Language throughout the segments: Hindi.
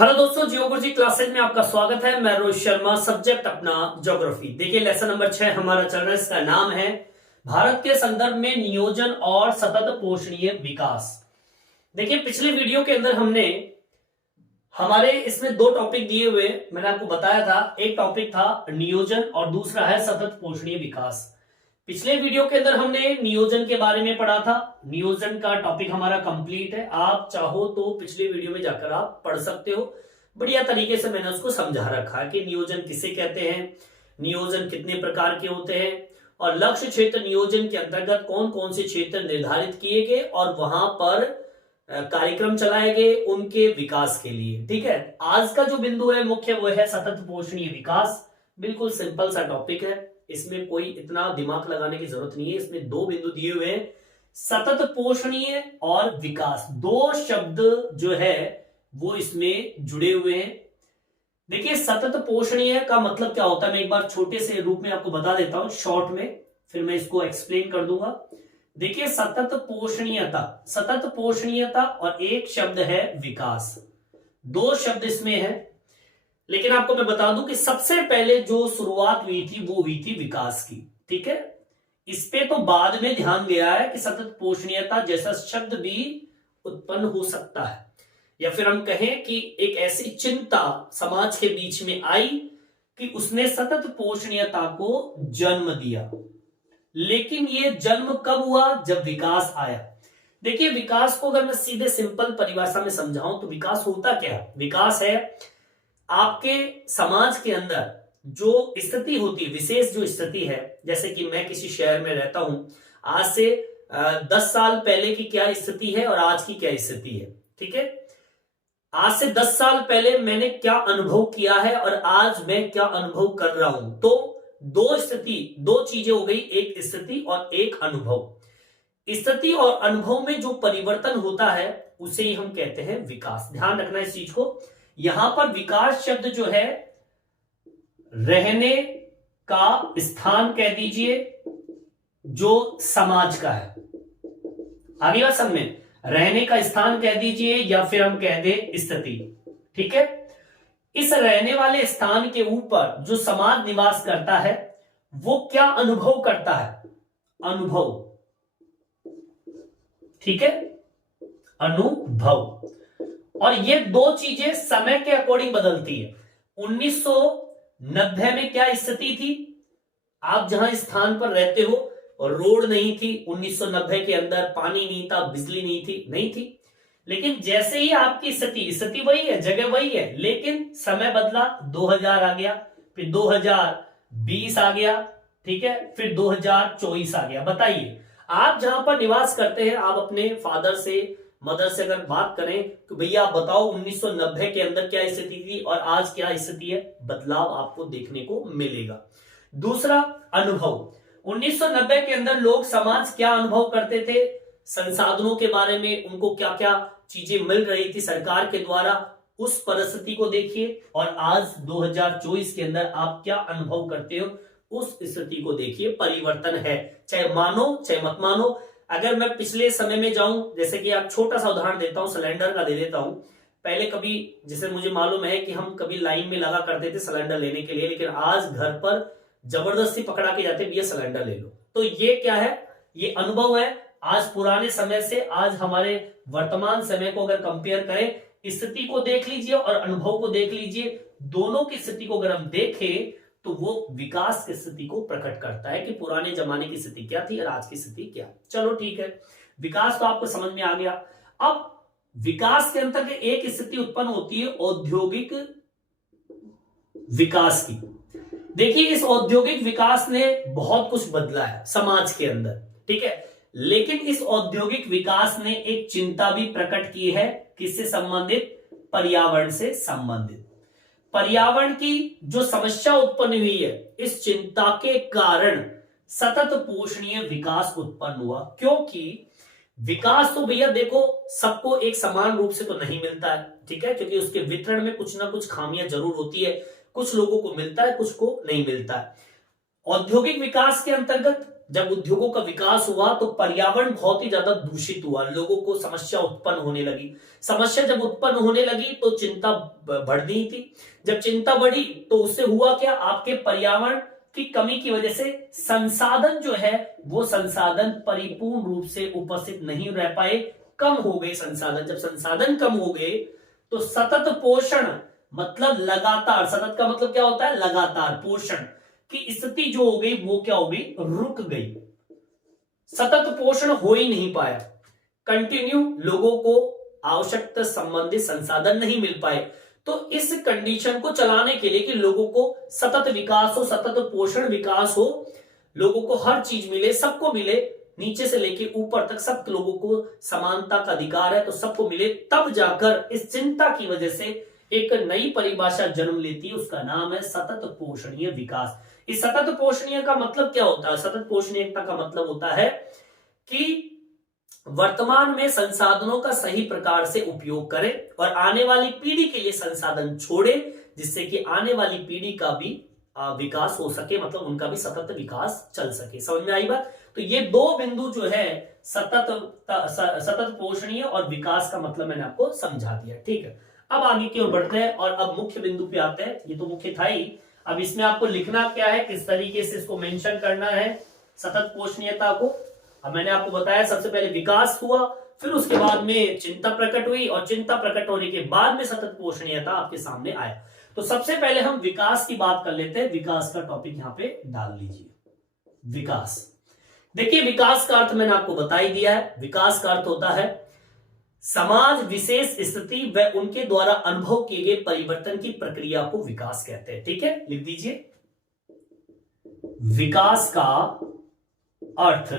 हेलो दोस्तों, जियोग्राफी क्लासेज में आपका स्वागत है। मैं रोहित शर्मा, सब्जेक्ट अपना ज्योग्राफी। देखिए लेसन नंबर 6 हमारा चल रहा है। इसका नाम है भारत के संदर्भ में नियोजन और सतत पोषणीय विकास। देखिए पिछले वीडियो के अंदर हमने हमारे इसमें दो टॉपिक दिए हुए, मैंने आपको बताया था। एक टॉपिक था नियोजन और दूसरा है सतत पोषणीय विकास। पिछले वीडियो के अंदर हमने नियोजन के बारे में पढ़ा था। नियोजन का टॉपिक हमारा कंप्लीट है। आप चाहो तो पिछले वीडियो में जाकर आप पढ़ सकते हो। बढ़िया तरीके से मैंने उसको समझा रखा है कि नियोजन किसे कहते हैं, नियोजन कितने प्रकार के होते हैं और लक्ष्य क्षेत्र नियोजन के अंतर्गत कौन कौन से क्षेत्र निर्धारित किए गए और वहां पर कार्यक्रम चलाए गए उनके विकास के लिए। ठीक है, आज का जो बिंदु है मुख्य वो है सतत पोषणीय विकास। बिल्कुल सिंपल सा टॉपिक है, इसमें कोई इतना दिमाग लगाने की जरूरत नहीं है। इसमें दो बिंदु दिए हुए हैं, सतत पोषणीय और विकास। दो शब्द जो है वो इसमें जुड़े हुए हैं। देखिए सतत पोषणीय का मतलब क्या होता है, मैं एक बार छोटे से रूप में आपको बता देता हूं शॉर्ट में, फिर मैं इसको एक्सप्लेन कर दूंगा। देखिए सतत पोषणीयता और एक शब्द है विकास। दो शब्द इसमें है, लेकिन आपको मैं बता दूं कि सबसे पहले जो शुरुआत हुई थी वो हुई थी विकास की। ठीक है, इस पे तो बाद में ध्यान गया है कि सतत पोषणीयता जैसा शब्द भी उत्पन्न हो सकता है, या फिर हम कहें कि एक ऐसी चिंता समाज के बीच में आई कि उसने सतत पोषणीयता को जन्म दिया। लेकिन ये जन्म कब हुआ? जब विकास आया। देखिए विकास को अगर मैं सीधे सिंपल परिभाषा में समझाऊं तो विकास होता क्या है? विकास है आपके समाज के अंदर जो स्थिति होती है, विशेष जो स्थिति है, जैसे कि मैं किसी शहर में रहता हूं, आज से 10 साल पहले की क्या स्थिति है और आज की क्या स्थिति है। ठीक है, आज से 10 साल पहले मैंने क्या अनुभव किया है और आज मैं क्या अनुभव कर रहा हूं। तो दो स्थिति, दो चीजें हो गई, एक स्थिति और एक अनुभव। स्थिति और अनुभव में जो परिवर्तन होता है उसे ही हम कहते हैं विकास। ध्यान रखना इस चीज को। यहां पर विकास शब्द जो है रहने का स्थान कह दीजिए जो समाज का है। आगे बात समझ में, रहने का स्थान कह दीजिए या फिर हम कह दे स्थिति। ठीक है, इस रहने वाले स्थान के ऊपर जो समाज निवास करता है वो क्या अनुभव करता है? अनुभव। ठीक है, अनुभव। और ये दो चीजें समय के अकॉर्डिंग बदलती है। 1990 में क्या स्थिति थी? आप जहां स्थान पर रहते हो और रोड नहीं थी 1990 के अंदर, पानी नहीं था, बिजली नहीं थी। लेकिन जैसे ही आपकी स्थिति वही है, जगह वही है, लेकिन समय बदला, 2000 आ गया, फिर 2020 आ गया, ठीक है, फिर 2024 आ गया। बताइए आप जहां पर निवास करते हैं, आप अपने फादर से मदर से अगर बात करें तो भैया आप बताओ 1990 के अंदर क्या स्थिति थी और आज क्या स्थिति है, बदलाव आपको देखने को मिलेगा। दूसरा अनुभव। 1990 के अंदर लोग समाज क्या अनुभव करते थे, संसाधनों के बारे में, उनको क्या क्या चीजें मिल रही थी सरकार के द्वारा, उस परिस्थिति को देखिए। और आज 2024 के अंदर आप क्या अनुभव करते हो, उस स्थिति को देखिए। परिवर्तन है, चाहे मानो चाहे मत मानो। अगर मैं पिछले समय में जाऊं, जैसे कि आप छोटा सा उदाहरण देता हूं, सिलेंडर का दे देता हूं। पहले कभी, जैसे मुझे मालूम है कि हम कभी लाइन में लगा करते थे सिलेंडर लेने के लिए, लेकिन आज घर पर जबरदस्ती पकड़ा के जाते, भैया सिलेंडर ले लो। तो ये क्या है? ये अनुभव है। आज पुराने समय से आज हमारे वर्तमान समय को अगर कंपेयर करें, स्थिति को देख लीजिए और अनुभव को देख लीजिए। दोनों की स्थिति को अगर हम देखें तो वो विकास की स्थिति को प्रकट करता है कि पुराने जमाने की स्थिति क्या थी और आज की स्थिति क्या। चलो ठीक है, विकास तो आपको समझ में आ गया। अब विकास के अंतर्गत एक स्थिति उत्पन्न होती है औद्योगिक विकास की। देखिए इस औद्योगिक विकास ने बहुत कुछ बदला है समाज के अंदर, ठीक है, लेकिन इस औद्योगिक विकास ने एक चिंता भी प्रकट की है। किससे संबंधित? पर्यावरण से संबंधित। पर्यावरण की जो समस्या उत्पन्न हुई है, इस चिंता के कारण सतत पोषणीय विकास उत्पन्न हुआ। क्योंकि विकास तो भैया देखो सबको एक समान रूप से तो नहीं मिलता है, ठीक है, क्योंकि उसके वितरण में कुछ ना कुछ खामियां जरूर होती है। कुछ लोगों को मिलता है, कुछ को नहीं मिलता है। औद्योगिक विकास के अंतर्गत जब उद्योगों का विकास हुआ तो पर्यावरण बहुत ही ज्यादा दूषित हुआ, लोगों को समस्या उत्पन्न होने लगी। समस्या जब उत्पन्न होने लगी तो चिंता बढ़नी थी। जब चिंता बढ़ी तो उससे हुआ क्या, आपके पर्यावरण की कमी की वजह से संसाधन जो है वो संसाधन परिपूर्ण रूप से उपस्थित नहीं रह पाए, कम हो गए संसाधन। जब संसाधन कम हो गए तो सतत पोषण मतलब लगातार, सतत का मतलब क्या होता है, लगातार, पोषण की स्थिति जो हो गई वो क्या हो गई, रुक गई। सतत पोषण हो ही नहीं पाया, कंटिन्यू लोगों को आवश्यकता संबंधित संसाधन नहीं मिल पाए। तो इस कंडीशन को चलाने के लिए कि लोगों को सतत विकास हो, सतत पोषण विकास हो, लोगों को हर चीज मिले, सबको मिले, नीचे से लेके ऊपर तक सब लोगों को समानता का अधिकार है तो सबको मिले, तब जाकर इस चिंता की वजह से एक नई परिभाषा जन्म लेती है, उसका नाम है सतत पोषणीय विकास। इस सतत पोषणीय का मतलब क्या होता है, सतत पोषणीयता का मतलब होता है कि वर्तमान में संसाधनों का सही प्रकार से उपयोग करें और आने वाली पीढ़ी के लिए संसाधन छोड़े, जिससे कि आने वाली पीढ़ी का भी विकास हो सके, मतलब उनका भी सतत विकास चल सके। समझ में आई बात? तो ये दो बिंदु जो है सतत पोषणीय और विकास का मतलब मैंने आपको समझा दिया। ठीक है, अब आगे की ओर बढ़ते हैं और अब मुख्य बिंदु पे आते हैं। ये तो मुख्य था ही, अब इसमें आपको लिखना क्या है, किस तरीके से इसको मेंशन करना है सतत पोषणीयता को। अब मैंने आपको बताया सबसे पहले विकास हुआ, फिर उसके बाद में चिंता प्रकट हुई और चिंता प्रकट होने के बाद में सतत पोषणीयता आपके सामने आया। तो सबसे पहले हम विकास की बात कर लेते हैं। विकास का टॉपिक यहां पे डाल लीजिए। विकास, देखिए विकास का अर्थ मैंने आपको बता ही दिया है। विकास का अर्थ होता है समाज विशेष स्थिति व उनके द्वारा अनुभव किए गए परिवर्तन की प्रक्रिया को विकास कहते हैं। ठीक है, लिख दीजिए। विकास का अर्थ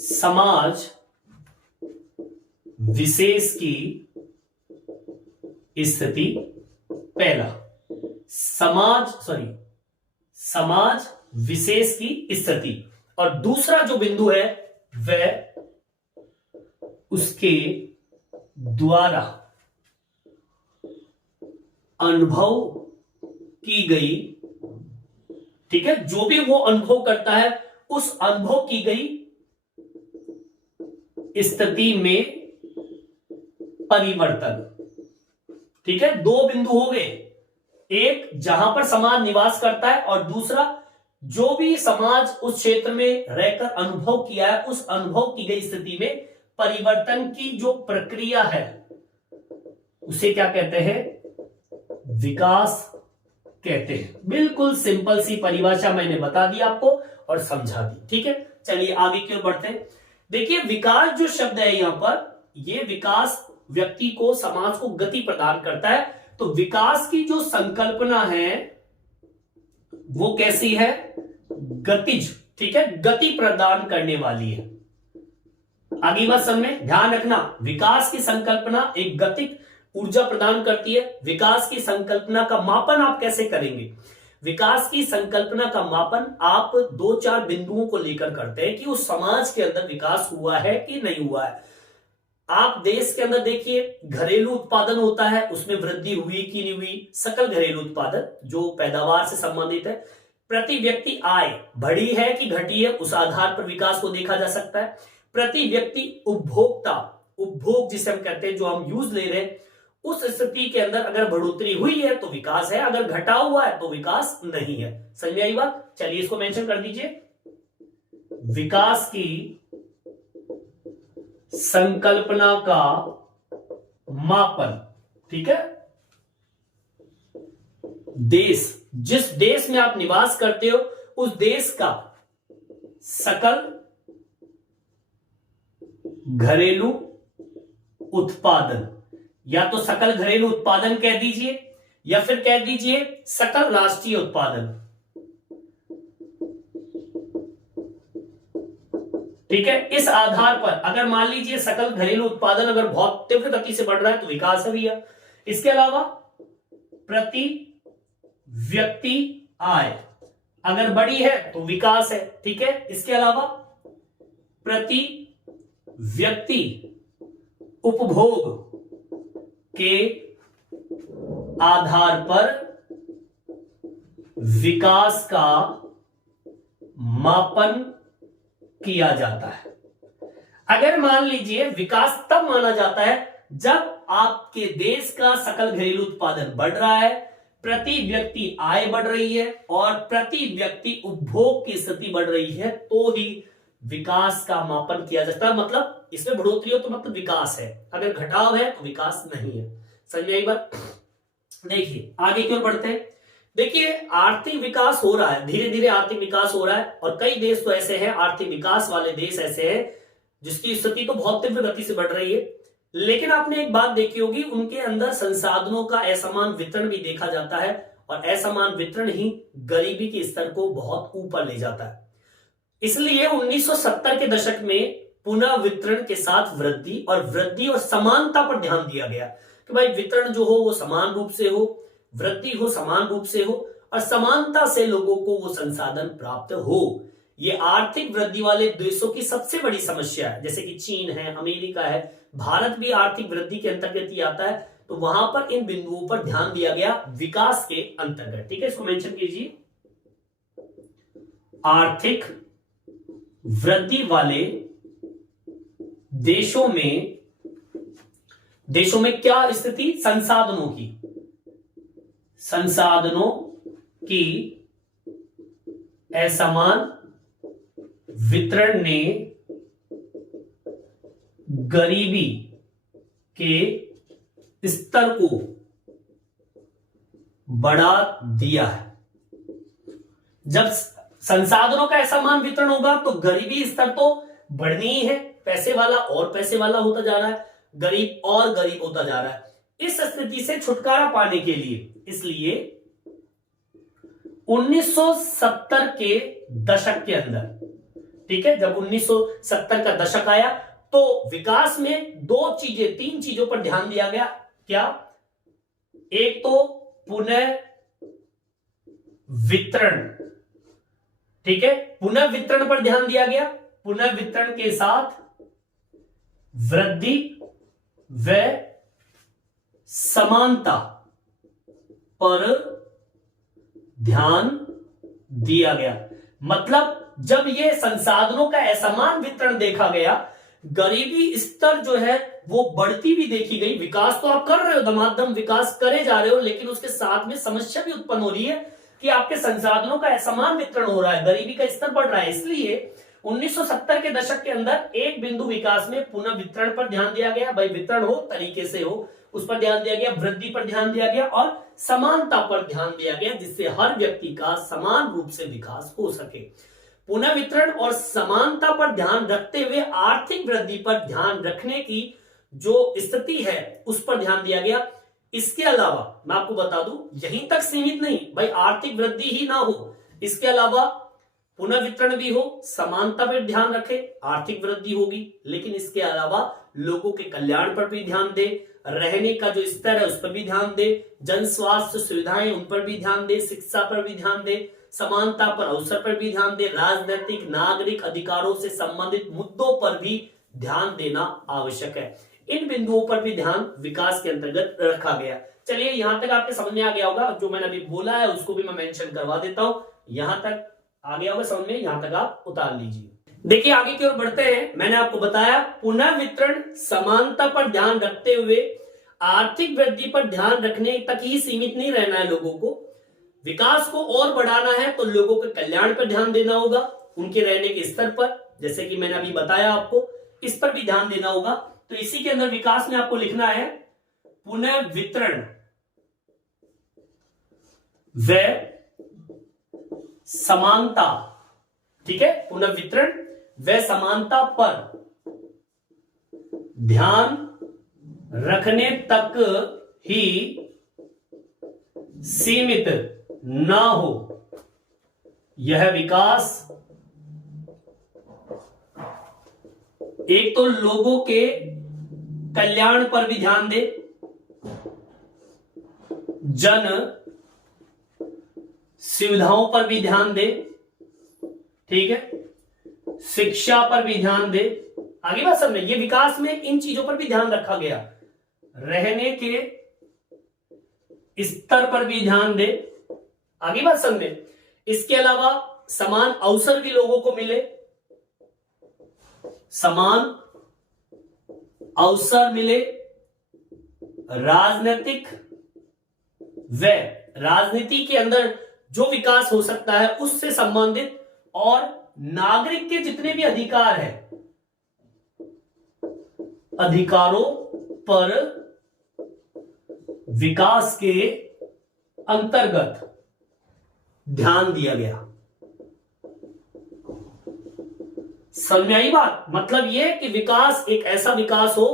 समाज विशेष की स्थिति, पहला समाज विशेष की स्थिति, और दूसरा जो बिंदु है वह उसके द्वारा अनुभव की गई, ठीक है, जो भी वो अनुभव करता है उस अनुभव की गई स्थिति में परिवर्तन। ठीक है, दो बिंदु हो गए, एक जहां पर समाज निवास करता है और दूसरा जो भी समाज उस क्षेत्र में रहकर अनुभव किया है उस अनुभव की गई स्थिति में परिवर्तन की जो प्रक्रिया है उसे क्या कहते हैं, विकास कहते हैं। बिल्कुल सिंपल सी परिभाषा मैंने बता दी आपको और समझा दी। ठीक है, चलिए आगे की ओर बढ़ते हैं। देखिए विकास जो शब्द है यहां पर, यह विकास व्यक्ति को, समाज को गति प्रदान करता है। तो विकास की जो संकल्पना है वो कैसी है, गतिज। ठीक है, गति प्रदान करने वाली है। आगे बात समझ में ध्यान रखना, विकास की संकल्पना एक गतिक ऊर्जा प्रदान करती है। विकास की संकल्पना का मापन आप कैसे करेंगे, विकास की संकल्पना का मापन आप 2-4 बिंदुओं को लेकर करते हैं कि उस समाज के अंदर विकास हुआ है कि नहीं हुआ है। आप देश के अंदर देखिए, घरेलू उत्पादन होता है, उसमें वृद्धि हुई कि नहीं हुई, सकल घरेलू उत्पादन जो पैदावार से संबंधित है। प्रति व्यक्ति आय बढ़ी है कि घटी है, उस आधार पर विकास को देखा जा सकता है। प्रति व्यक्ति उपभोक्ता, उपभोग जिसे हम कहते हैं, जो हम यूज ले रहे हैं, उस स्थिति के अंदर अगर बढ़ोतरी हुई है तो विकास है, अगर घटा हुआ है तो विकास नहीं है। समझ में आई बात? चलिए इसको मेंशन कर दीजिए। विकास की संकल्पना का मापन, ठीक है, देश, जिस देश में आप निवास करते हो उस देश का सकल घरेलू उत्पादन, या तो सकल घरेलू उत्पादन कह दीजिए या फिर कह दीजिए सकल राष्ट्रीय उत्पादन। ठीक है, इस आधार पर अगर मान लीजिए सकल घरेलू उत्पादन अगर बहुत तीव्र गति से बढ़ रहा है तो विकास है भैया। इसके अलावा प्रति व्यक्ति आय अगर बढ़ी है तो विकास है। ठीक है, इसके अलावा प्रति व्यक्ति उपभोग के आधार पर विकास का मापन किया जाता है। अगर मान लीजिए विकास तब माना जाता है जब आपके देश का सकल घरेलू उत्पादन बढ़ रहा है, प्रति व्यक्ति आय बढ़ रही है और प्रति व्यक्ति उपभोग की स्थिति बढ़ रही है, तो ही विकास का मापन किया जाता है। मतलब इसमें बढ़ोतरी हो तो मतलब विकास है, अगर घटाव है तो विकास नहीं है। समझ में आई बात? देखिए आगे की ओर बढ़ते हैं। देखिए आर्थिक विकास हो रहा है, धीरे धीरे आर्थिक विकास हो रहा है और कई देश तो ऐसे हैं, आर्थिक विकास वाले देश ऐसे हैं जिसकी स्थिति तो बहुत तीव्र गति से बढ़ रही है, लेकिन आपने एक बात देखी होगी, उनके अंदर संसाधनों का असमान वितरण भी देखा जाता है और असमान वितरण ही गरीबी के स्तर को बहुत ऊपर ले जाता है। इसलिए 1970 के दशक में पुनः वितरण के साथ वृद्धि और समानता पर ध्यान दिया गया कि भाई वितरण जो हो वो समान रूप से हो, वृद्धि हो समान रूप से हो और समानता से लोगों को वो संसाधन प्राप्त हो। ये आर्थिक वृद्धि वाले देशों की सबसे बड़ी समस्या है, जैसे कि चीन है, अमेरिका है, भारत भी आर्थिक वृद्धि के अंतर्गत ही आता है। तो वहां पर इन बिंदुओं पर ध्यान दिया गया विकास के अंतर्गत। ठीक है, इसको मेंशन कीजिए। आर्थिक वृद्धि वाले देशों में क्या स्थिति? संसाधनों की असमान वितरण ने गरीबी के स्तर को बढ़ा दिया है। जब संसाधनों का असमान वितरण होगा तो गरीबी स्तर तो बढ़नी ही है, पैसे वाला और पैसे वाला होता जा रहा है, गरीब और गरीब होता जा रहा है। इस स्थिति से छुटकारा पाने के लिए इसलिए 1970 के दशक के अंदर, ठीक है, जब 1970 का दशक आया तो विकास में तीन चीजों पर ध्यान दिया गया। क्या? एक तो पुनः वितरण, ठीक है, पुनः वितरण पर ध्यान दिया गया, पुनः वितरण के साथ वृद्धि व समानता पर ध्यान दिया गया। मतलब जब ये संसाधनों का असमान वितरण देखा गया, गरीबी स्तर जो है वो बढ़ती भी देखी गई। विकास तो आप कर रहे हो, धमाधम विकास करे जा रहे हो, लेकिन उसके साथ में समस्या भी उत्पन्न हो रही है कि आपके संसाधनों का असमान वितरण हो रहा है, गरीबी का स्तर बढ़ रहा है। इसलिए 1970 के दशक के अंदर एक बिंदु विकास में पुनः वितरण पर ध्यान दिया गया, भाई वितरण हो तरीके से हो, उस पर ध्यान दिया गया, वृद्धि पर ध्यान दिया गया और समानता पर ध्यान दिया गया, जिससे हर व्यक्ति का समान रूप से विकास हो सके। पुनः वितरण और समानता पर ध्यान रखते हुए आर्थिक वृद्धि पर ध्यान रखने की जो स्थिति है उस पर ध्यान दिया गया। इसके अलावा मैं आपको बता दूं, यहीं तक सीमित नहीं, भाई आर्थिक वृद्धि ही ना हो, इसके अलावा पुनः वितरण भी हो, समानता पर ध्यान रखे, आर्थिक वृद्धि होगी, लेकिन इसके अलावा लोगों के कल्याण पर भी ध्यान दे, रहने का जो स्तर है उस पर भी ध्यान दे, जन स्वास्थ्य सुविधाएं उन पर भी ध्यान दे, शिक्षा पर भी ध्यान दे, समानता पर अवसर पर भी ध्यान दे, राजनीतिक नागरिक अधिकारों से संबंधित मुद्दों पर भी ध्यान देना आवश्यक है। इन बिंदुओं पर भी ध्यान विकास के अंतर्गत रखा गया। चलिए यहां तक आपके समझ में आ गया होगा, जो मैंने अभी बोला है उसको भी मैं मेंशन करवा देता हूं, यहां तक आ गया होगा समझ में, यहां तक आप उतार लीजिए। देखिए आगे की ओर बढ़ते हैं। मैंने आपको बताया पुनः वितरण, समानता पर ध्यान रखते हुए आर्थिक वृद्धि पर ध्यान रखने तक ही सीमित नहीं रहना है लोगों को, विकास को और बढ़ाना है तो लोगों के कल्याण पर ध्यान देना होगा, उनके रहने के स्तर पर, जैसे कि मैंने अभी बताया आपको, इस पर भी ध्यान देना होगा। तो इसी के अंदर विकास में आपको लिखना है पुनः वितरण व समानता, ठीक है, पुनः वितरण व समानता पर ध्यान रखने तक ही सीमित ना हो यह विकास। एक तो लोगों के कल्याण पर भी ध्यान दे, जन सुविधाओं पर भी ध्यान दे, ठीक है, शिक्षा पर भी ध्यान दे। आगे बात समझ में, ये विकास में इन चीजों पर भी ध्यान रखा गया, रहने के स्तर पर भी ध्यान दे, आगे बात समझ में। इसके अलावा समान अवसर भी लोगों को मिले, समान अवसर मिले, राजनीतिक व राजनीति के अंदर जो विकास हो सकता है उससे संबंधित, और नागरिक के जितने भी अधिकार हैं, अधिकारों पर विकास के अंतर्गत ध्यान दिया गया। समझ में आई बात? मतलब यह कि विकास एक ऐसा विकास हो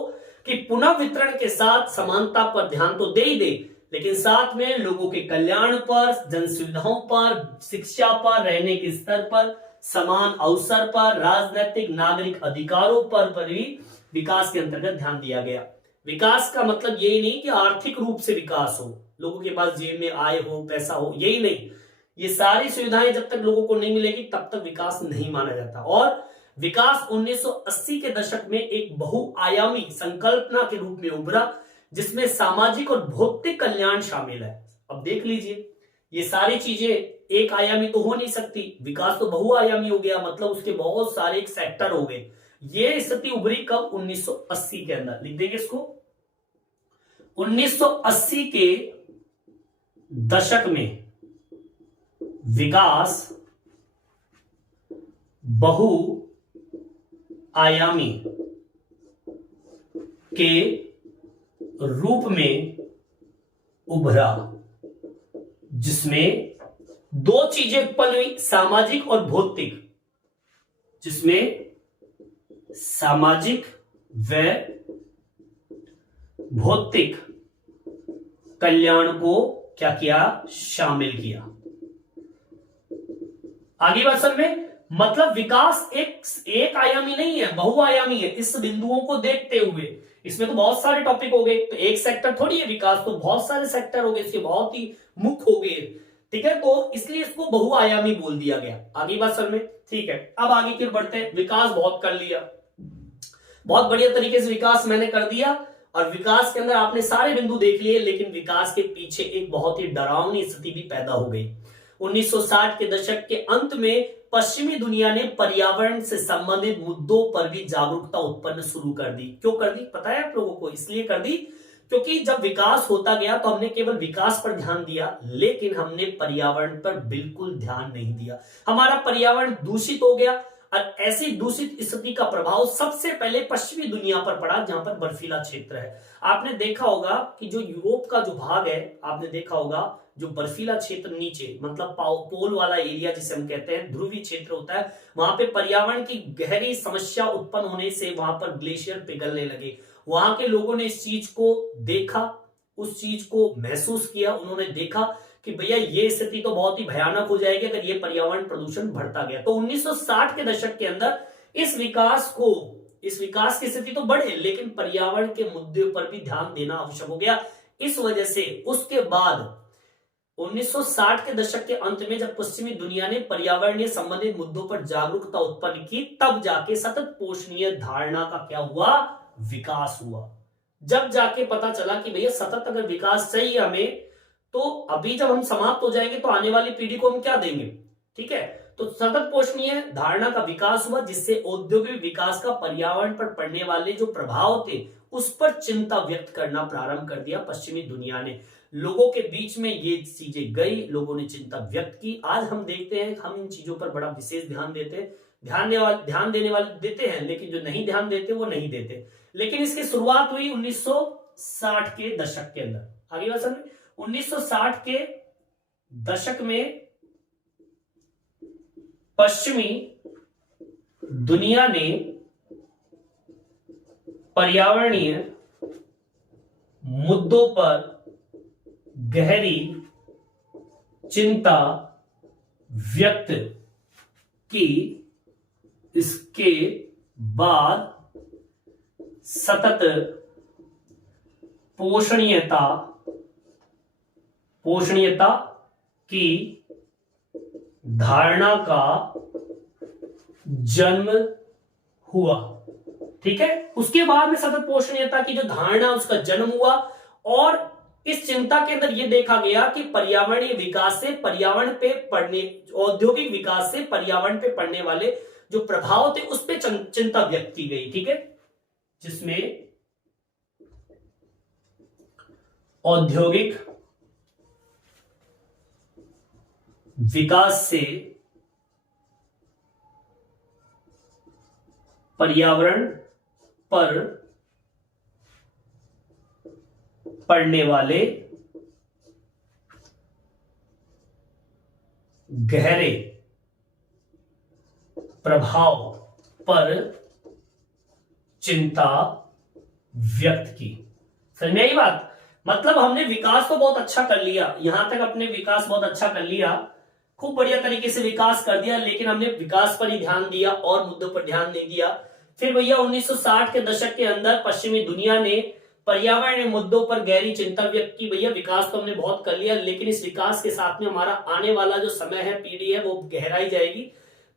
कि पुनः वितरण के साथ समानता पर ध्यान तो दे ही दे, लेकिन साथ में लोगों के कल्याण पर, जन सुविधाओं पर, शिक्षा पर, रहने के स्तर पर, समान अवसर पर, राजनीतिक नागरिक अधिकारों पर भी विकास के अंतर्गत ध्यान दिया गया। विकास का मतलब यही नहीं कि आर्थिक रूप से विकास हो, लोगों के पास जेब में आय हो, पैसा हो, यही नहीं। ये सारी सुविधाएं जब तक लोगों को नहीं मिलेगी तब तक विकास नहीं माना जाता। और विकास 1980 के दशक में एक बहुआयामी संकल्पना के रूप में उभरा, जिसमें सामाजिक और भौतिक कल्याण शामिल है। अब देख लीजिए, ये सारी चीजें एक आयामी तो हो नहीं सकती, विकास तो बहुआयामी हो गया, मतलब उसके बहुत सारे एक सेक्टर हो गए। ये स्थिति उभरी कब? 1980 के अंदर। लिख देंगे इसको, 1980 के दशक में विकास बहुआयामी के रूप में उभरा, जिसमें दो चीजें उत्पन्न हुई, सामाजिक और भौतिक, जिसमें सामाजिक व भौतिक कल्याण को क्या किया? शामिल किया। आगे बात समझ में? मतलब विकास एक आयामी नहीं है, बहुआयामी है। इस बिंदुओं को देखते हुए, इसमें तो बहुत सारे टॉपिक हो गए, तो एक सेक्टर थोड़ी है विकास, तो बहुत सारे सेक्टर हो गए, इसके बहुत ही मुख्य हो गए, ठीक है। तो इसलिए इसको बहुआयामी बोल दिया गया। आगे बात समझ में? ठीक है, अब आगे की ओर बढ़ते हैं। विकास बहुत कर लिया, बहुत बढ़िया तरीके से विकास मैंने कर दिया, और विकास के अंदर आपने सारे बिंदु देख लिए, लेकिन विकास के पीछे एक बहुत ही डरावनी स्थिति भी पैदा हो गई। 1960 के दशक के अंत में पश्चिमी दुनिया ने पर्यावरण से संबंधित मुद्दों पर भी जागरूकता उत्पन्न शुरू कर दी। क्यों कर दी पता है आप लोगों को? इसलिए कर दी क्योंकि जब विकास होता गया तो हमने केवल विकास पर ध्यान दिया, लेकिन हमने पर्यावरण पर बिल्कुल ध्यान नहीं दिया। हमारा पर्यावरण दूषित हो गया, और ऐसी दूषित स्थिति का प्रभाव सबसे पहले पश्चिमी दुनिया पर पड़ा, जहां पर बर्फीला क्षेत्र है। आपने देखा होगा कि जो यूरोप का जो भाग है, आपने देखा होगा जो बर्फीला क्षेत्र नीचे, मतलब पोल वाला एरिया जिसे हम कहते हैं, ध्रुवीय क्षेत्र होता है, वहां पे पर्यावरण की गहरी समस्या उत्पन्न होने से वहां पर ग्लेशियर पिघलने लगे। वहां के लोगों ने इस चीज को देखा, उस चीज को महसूस किया, उन्होंने देखा कि भैया ये स्थिति तो बहुत ही भयानक हो जाएगी अगर ये पर्यावरण प्रदूषण बढ़ता गया। तो 1960 के दशक के अंदर इस विकास की स्थिति तो बढ़े, लेकिन पर्यावरण के मुद्दे पर भी ध्यान देना आवश्यक हो गया। इस वजह से उसके बाद 1960 के दशक के अंत में जब पश्चिमी दुनिया ने पर्यावरणीय संबंधित मुद्दों पर जागरूकता उत्पन्न की, तब जाके सतत पोषणीय धारणा का क्या हुआ? विकास हुआ। जब जाके पता चला कि भैया सतत अगर विकास चाहिए हमें, तो अभी जब हम समाप्त हो जाएंगे तो आने वाली पीढ़ी को हम क्या देंगे? ठीक है, तो सतत पोषणीय धारणा का विकास हुआ, जिससे औद्योगिक विकास का पर्यावरण पर पड़ने वाले जो प्रभाव थे उस पर चिंता व्यक्त करना प्रारंभ कर दिया पश्चिमी दुनिया ने। लोगों के बीच में ये चीजें गई, लोगों ने चिंता व्यक्त की। आज हम देखते हैं, हम इन चीजों पर बड़ा विशेष ध्यान देते हैं, ध्यान देने वाले देते हैं, लेकिन जो नहीं ध्यान देते वो नहीं देते। लेकिन इसकी शुरुआत हुई 1960 के दशक के अंदर। आगे बात समझ? 1960 के दशक में पश्चिमी दुनिया ने पर्यावरणीय मुद्दों पर गहरी चिंता व्यक्त की। इसके बाद सतत पोषणीयता की धारणा का जन्म हुआ। ठीक है, उसके बाद में सतत पोषणीयता की जो धारणा उसका जन्म हुआ, और इस चिंता के अंदर यह देखा गया कि पर्यावरणीय विकास से पर्यावरण पे पड़ने, औद्योगिक विकास से पर्यावरण पे पड़ने वाले जो प्रभाव थे उस पर चिंता व्यक्त की गई। ठीक है, जिसमें औद्योगिक विकास से पर्यावरण पर पड़ने वाले गहरे प्रभाव पर चिंता व्यक्त की। समझ में आई बात? मतलब हमने विकास तो बहुत अच्छा कर लिया, यहां तक अपने विकास बहुत अच्छा कर लिया, खूब बढ़िया तरीके से विकास कर दिया, लेकिन हमने विकास पर ही ध्यान दिया और मुद्दों पर ध्यान नहीं दिया। फिर भैया 1960 के दशक के अंदर पश्चिमी दुनिया ने पर्यावरण मुद्दों पर गहरी चिंता व्यक्त की। भैया विकास तो हमने बहुत कर लिया, लेकिन इस विकास के साथ में हमारा आने वाला जो समय है, पीढ़ी है, वो गहराई जाएगी।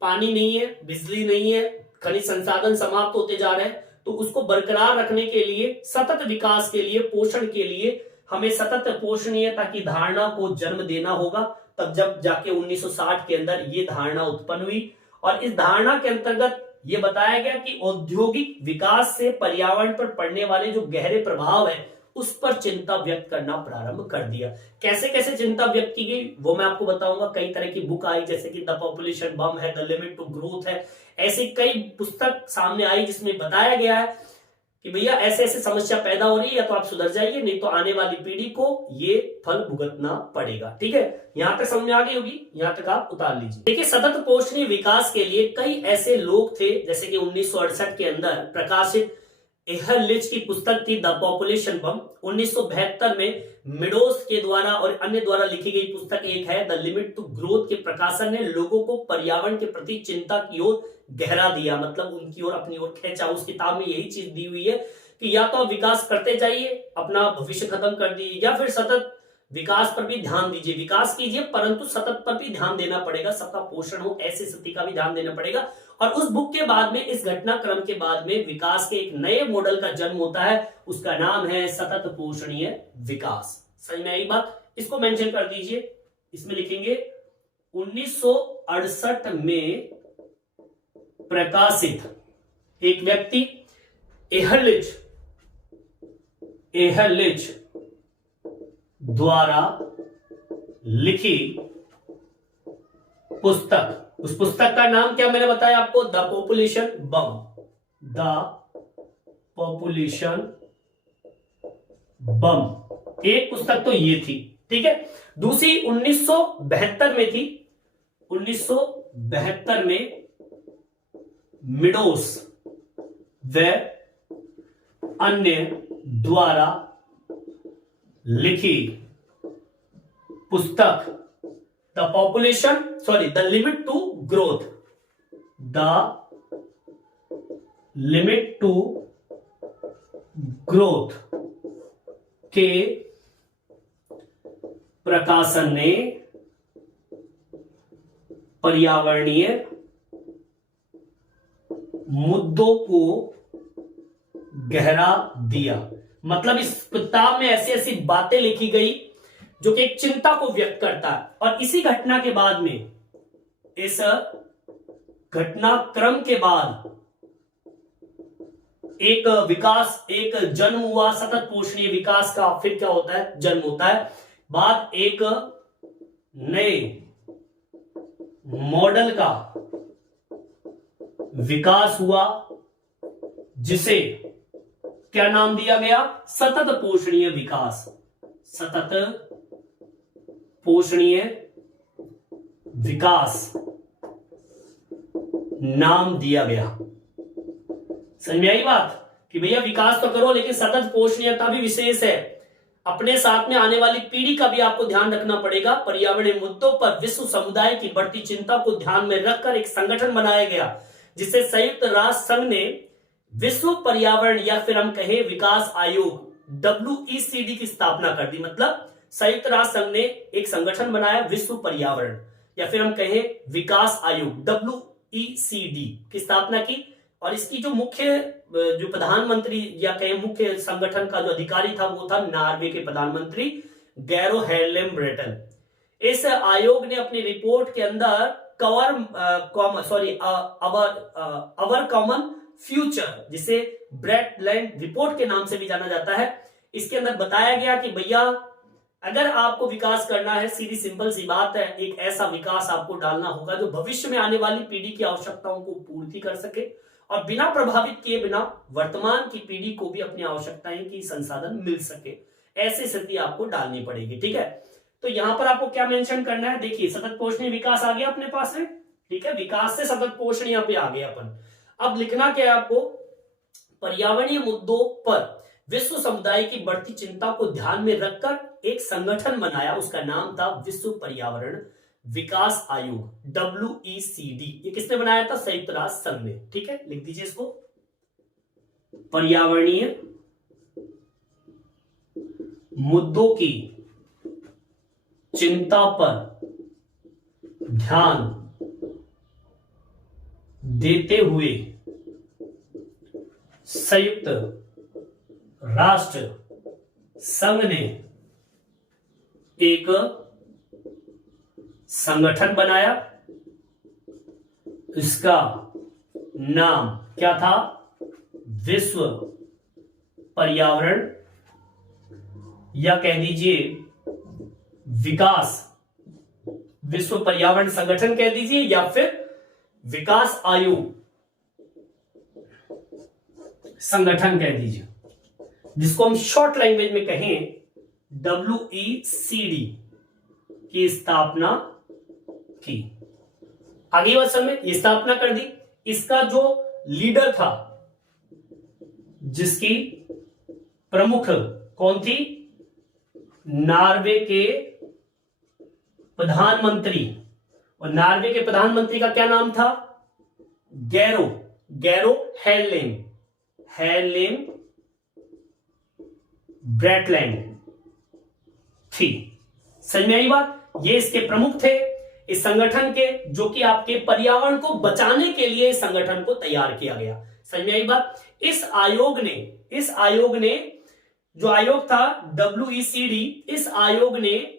पानी नहीं है, बिजली नहीं है, खनिज संसाधन समाप्त होते जा रहे हैं, तो उसको बरकरार रखने के लिए, सतत विकास के लिए, पोषण के लिए हमें सतत पोषणीयता की धारणा को जन्म देना होगा। तब जब जाके 1960 के अंदर ये धारणा उत्पन्न हुई, और इस धारणा के अंतर्गत ये बताया गया कि औद्योगिक विकास से पर्यावरण पर पड़ने वाले जो गहरे प्रभाव है उस पर चिंता व्यक्त करना प्रारंभ कर दिया। कैसे कैसे चिंता व्यक्त की गई वो मैं आपको बताऊंगा। कई तरह की बुक आई, जैसे कि द पॉपुलेशन बम है, द लिमिट टू ग्रोथ है, ऐसी कई पुस्तक सामने आई जिसमें बताया गया है कि भैया ऐसे ऐसे समस्या पैदा हो रही है, या तो आप सुधर जाइए, नहीं तो आने वाली पीढ़ी को ये फल भुगतना पड़ेगा। ठीक है, यहां तक समझ में आ गई होगी, यहां तक आप उतार लीजिए। देखिए, सतत पोषणीय विकास के लिए कई ऐसे लोग थे, जैसे कि 1968 के अंदर प्रकाशित एहरलिच की पुस्तक थी द पॉपुलेशन बम। 1972 में मिडोस के द्वारा और अन्य द्वारा लिखी गई पुस्तक एक है द लिमिट टू ग्रोथ के प्रकाशन ने लोगों को पर्यावरण के प्रति चिंता की ओर गहरा दिया, मतलब उनकी ओर अपनी ओर खेचा। उस किताब में यही चीज दी हुई है कि या तो आप विकास करते जाइए, अपना भविष्य खत्म कर दीजिए, या फिर सतत विकास पर भी ध्यान दीजिए। विकास कीजिए परंतु सतत पर भी ध्यान देना पड़ेगा, सबका पोषण हो ऐसी स्थिति का भी ध्यान देना पड़ेगा। और उस बुक के बाद में, इस घटनाक्रम के बाद में विकास के एक नए मॉडल का जन्म होता है, उसका नाम है सतत पोषणीय विकास। समझ में आई बात? इसको मेंशन कर दीजिए, इसमें लिखेंगे 1968 में प्रकाशित एक व्यक्ति एहरलिच द्वारा लिखी पुस्तक, उस पुस्तक का नाम क्या मैंने बताया आपको? The population bomb. The population bomb एक पुस्तक तो ये थी। ठीक है, दूसरी 1972 में थी। 1972 में मिडोस व अन्य द्वारा लिखी पुस्तक the limit to growth, the limit to growth के प्रकाशन ने पर्यावरणीय मुद्दों को गहरा दिया। मतलब इस किताब में ऐसी ऐसी बातें लिखी गई जो कि एक चिंता को व्यक्त करता है। और इसी घटना के बाद में, इस घटनाक्रम के बाद एक विकास, एक जन्म हुआ सतत पोषणीय विकास का। फिर क्या होता है? जन्म होता है। बाद एक नए मॉडल का विकास हुआ, जिसे क्या नाम दिया गया? सतत पोषणीय विकास। सतत पोषणीय विकास नाम दिया गया। समझ में आई बात कि भैया विकास तो करो, लेकिन सतत पोषणीयता भी विशेष है। अपने साथ में आने वाली पीढ़ी का भी आपको ध्यान रखना पड़ेगा। पर्यावरणीय मुद्दों पर विश्व समुदाय की बढ़ती चिंता को ध्यान में रखकर एक संगठन बनाया गया, जिसे संयुक्त राष्ट्र संघ ने विश्व पर्यावरण या फिर हम कहें विकास आयोग WECD की स्थापना कर दी। मतलब संयुक्त राष्ट्र संघ ने एक संगठन बनाया विश्व पर्यावरण या फिर हम कहें विकास आयोग WECD की स्थापना की। और इसकी जो मुख्य जो प्रधानमंत्री या कहें मुख्य संगठन का जो अधिकारी था वो था नॉर्वे के प्रधानमंत्री गैरो हेरलेम ब्रेटन। इस आयोग ने अपनी रिपोर्ट के अंदर अवर कॉमन फ्यूचर, जिसे ब्रेटलैंड रिपोर्ट के नाम से भी जाना जाता है, इसके अंदर बताया गया कि भैया अगर आपको विकास करना है, सीधी सिंपल सी बात है, एक ऐसा विकास आपको डालना होगा जो भविष्य में आने वाली पीढ़ी की आवश्यकताओं को पूर्ति कर सके और बिना प्रभावित किए बिना वर्तमान की पीढ़ी को भी अपनी आवश्यकताएं की संसाधन मिल सके। ऐसी स्थिति आपको डालनी पड़ेगी। ठीक है, तो यहां पर आपको क्या मेंशन करना है, देखिए सतत पोषणीय विकास आ गया अपने पास में। ठीक है, विकास से सतत पोषण यहाँ पे आ गया अपन। अब लिखना क्या है आपको, पर्यावरणीय मुद्दों पर विश्व समुदाय की बढ़ती चिंता को ध्यान में रखकर एक संगठन बनाया, उसका नाम था विश्व पर्यावरण विकास आयोग, WECD। ये किसने बनाया था, संयुक्त राष्ट्र संघ ने। ठीक है, लिख दीजिए इसको, पर्यावरणीय मुद्दों की चिंता पर ध्यान देते हुए संयुक्त राष्ट्र संघ ने एक संगठन बनाया। इसका नाम क्या था, विश्व पर्यावरण या कह दीजिए विकास, विश्व पर्यावरण संगठन कह दीजिए या फिर विकास आयोग संगठन कह दीजिए, जिसको हम शॉर्ट लैंग्वेज में कहें WECD की स्थापना की। आगे बात समझ, स्थापना कर दी। इसका जो लीडर था, जिसकी प्रमुख कौन थी, नॉर्वे के प्रधानमंत्री, और नॉर्वे के प्रधानमंत्री का क्या नाम था, गैरो हेरलेम ब्रेटलैंड थी। समझ में आई बात, ये इसके प्रमुख थे इस संगठन के, जो कि आपके पर्यावरण को बचाने के लिए इस संगठन को तैयार किया गया। समझ में आई बात। इस आयोग ने जो आयोग था WECD, इस आयोग ने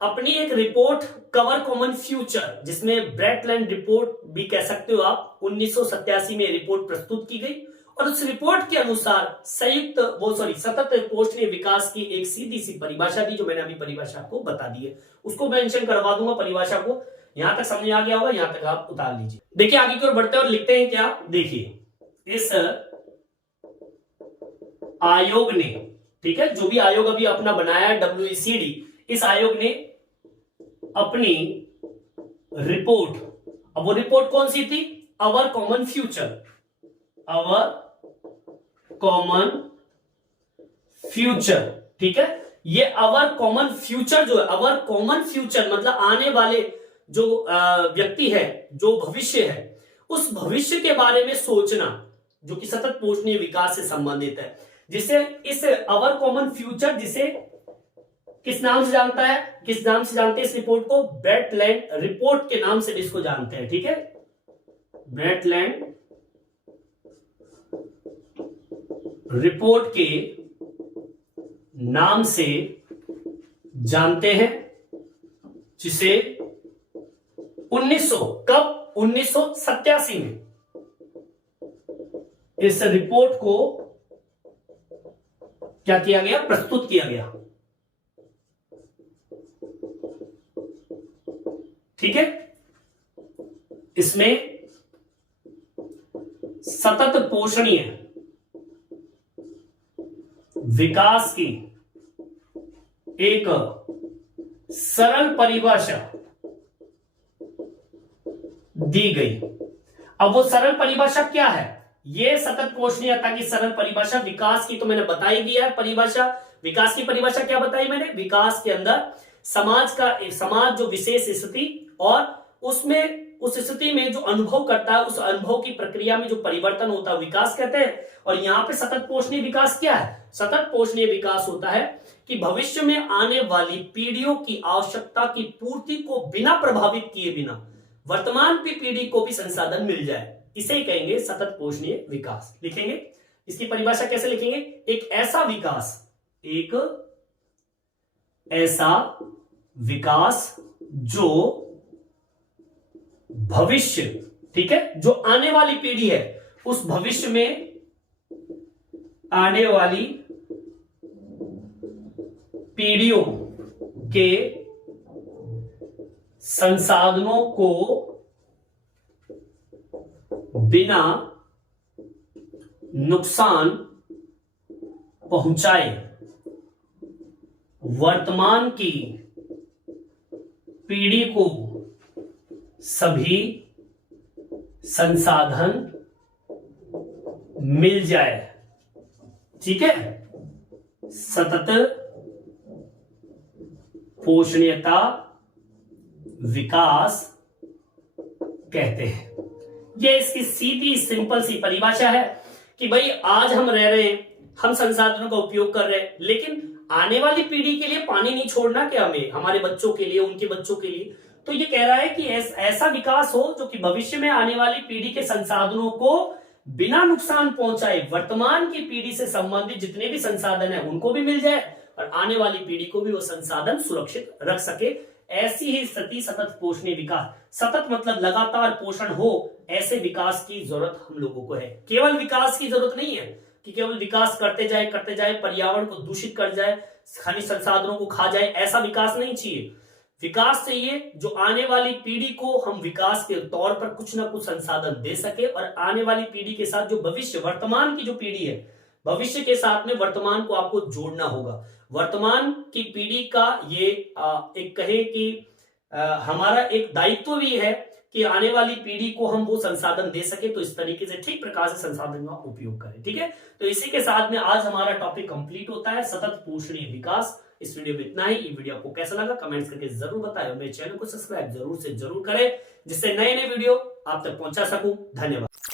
अपनी एक रिपोर्ट कवर कॉमन फ्यूचर, जिसमें ब्रेटलैंड रिपोर्ट भी कह सकते हो आप, 1987 में रिपोर्ट प्रस्तुत की गई और उस रिपोर्ट के अनुसार सतत पोषणीय विकास की एक सीधी सी परिभाषा दी, जो मैंने अभी परिभाषा आपको बता दी है, उसको मेंशन करवा दूंगा परिभाषा को। यहां तक समझ आ गया होगा, यहां तक आप उतार लीजिए। देखिए आगे की ओर बढ़ते हैं और लिखते हैं क्या, देखिए इस आयोग ने, ठीक है, जो भी आयोग अभी अपना बनाया है WECD, इस आयोग ने अपनी रिपोर्ट, अब वो रिपोर्ट कौन सी थी, अवर कॉमन फ्यूचर। ठीक है, ये अवर कॉमन फ्यूचर जो है, अवर कॉमन फ्यूचर मतलब आने वाले जो व्यक्ति है, जो भविष्य है, उस भविष्य के बारे में सोचना, जो कि सतत पोषणीय विकास से संबंधित है, जिसे इस अवर कॉमन फ्यूचर, जिसे किस नाम से जानते हैं इस रिपोर्ट को, ब्रेटलैंड रिपोर्ट के नाम से इसको जानते हैं। ठीक है, ब्रेटलैंड रिपोर्ट के नाम से जानते हैं, जिसे 1987 में इस रिपोर्ट को क्या किया गया, प्रस्तुत किया गया। ठीक है, इसमें सतत पोषणीय विकास की एक सरल परिभाषा दी गई। अब वो सरल परिभाषा क्या है, ये सतत पोषणीयता की सरल परिभाषा, विकास की तो मैंने बता ही दिया है परिभाषा। विकास की परिभाषा क्या बताई मैंने, विकास के अंदर समाज जो विशेष स्थिति और उसमें उस स्थिति में जो अनुभव करता है, उस अनुभव की प्रक्रिया में जो परिवर्तन होता है विकास कहते हैं। और यहाँ पे सतत पोषणीय विकास क्या है, सतत पोषणीय विकास होता है कि भविष्य में आने वाली पीढ़ियों की आवश्यकता की पूर्ति को बिना प्रभावित किए बिना वर्तमान की पीढ़ी को भी संसाधन मिल जाए। इसे ही कहेंगे सतत पोषणीय विकास। लिखेंगे, इसकी परिभाषा कैसे लिखेंगे? एक ऐसा विकास जो भविष्य, ठीक है, जो आने वाली पीढ़ी है, उस भविष्य में आने वाली पीढ़ियों के संसाधनों को बिना नुकसान पहुंचाए वर्तमान की पीढ़ी को सभी संसाधन मिल जाए। ठीक है, सतत पोषणीयता विकास कहते हैं। ये इसकी सीधी सिंपल सी परिभाषा है कि भाई आज हम रह रहे हैं, हम संसाधनों का उपयोग कर रहे हैं, लेकिन आने वाली पीढ़ी के लिए पानी नहीं छोड़ना क्या हमें, हमारे बच्चों के लिए, उनके बच्चों के लिए। तो ये कह रहा है कि ऐसा विकास हो जो कि भविष्य में आने वाली पीढ़ी के संसाधनों को बिना नुकसान पहुंचाए वर्तमान की पीढ़ी से संबंधित जितने भी संसाधन है उनको भी मिल जाए और आने वाली पीढ़ी को भी वो संसाधन सुरक्षित रख सके। ऐसी ही सतत पोषणीय विकास, सतत मतलब लगातार पोषण हो, ऐसे विकास की जरूरत हम लोगों को है। केवल विकास की जरूरत नहीं है कि केवल विकास करते जाए, पर्यावरण को दूषित कर जाए, खनिज संसाधनों को खा जाए, ऐसा विकास नहीं चाहिए। विकास चाहिए जो आने वाली पीढ़ी को हम विकास के तौर पर कुछ ना कुछ संसाधन दे सके और आने वाली पीढ़ी के साथ जो भविष्य, वर्तमान की जो पीढ़ी है, भविष्य के साथ में वर्तमान को आपको जोड़ना होगा। वर्तमान की पीढ़ी का ये एक कहे कि हमारा एक दायित्व भी है कि आने वाली पीढ़ी को हम वो संसाधन दे सके, तो इस तरीके से ठीक प्रकार से संसाधन का उपयोग करें। ठीक है, तो इसी के साथ में आज हमारा टॉपिक कंप्लीट होता है, सतत पोषणीय विकास। इस वीडियो में इतना ही। ये वीडियो आपको कैसा लगा कमेंट्स करके जरूर बताएं। मेरे चैनल को सब्सक्राइब जरूर से जरूर करें, जिससे नए नए वीडियो आप तक पहुंचा सकूं। धन्यवाद।